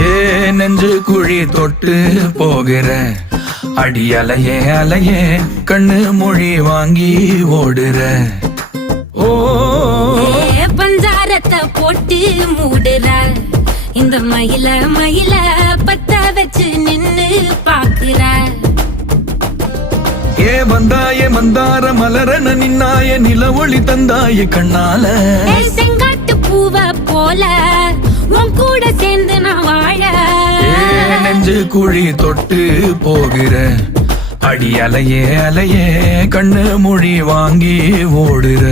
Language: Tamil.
ஏ நெஞ்சு குழி தொட்டு போகிற அடி அலையே அலையே கண்ணு மொழி வாங்கி ஓடுற. ஓ பஞ்சாரத்தை போட்டு மூடுற இந்த மயில மயில பத்த வச்சு நின்னு பாக்குற. ஏ வந்தாய மந்தார மலரன நின்னாய நில ஒளி தந்தாய கண்ணால. செங்காட்டு பூவ போல உன் கூட சேர்ந்து நான் வாழ. நெஞ்சு குழி தொட்டு போகிற அடி அலையே அலையே கண்ணு மொழி வாங்கி ஓடுற.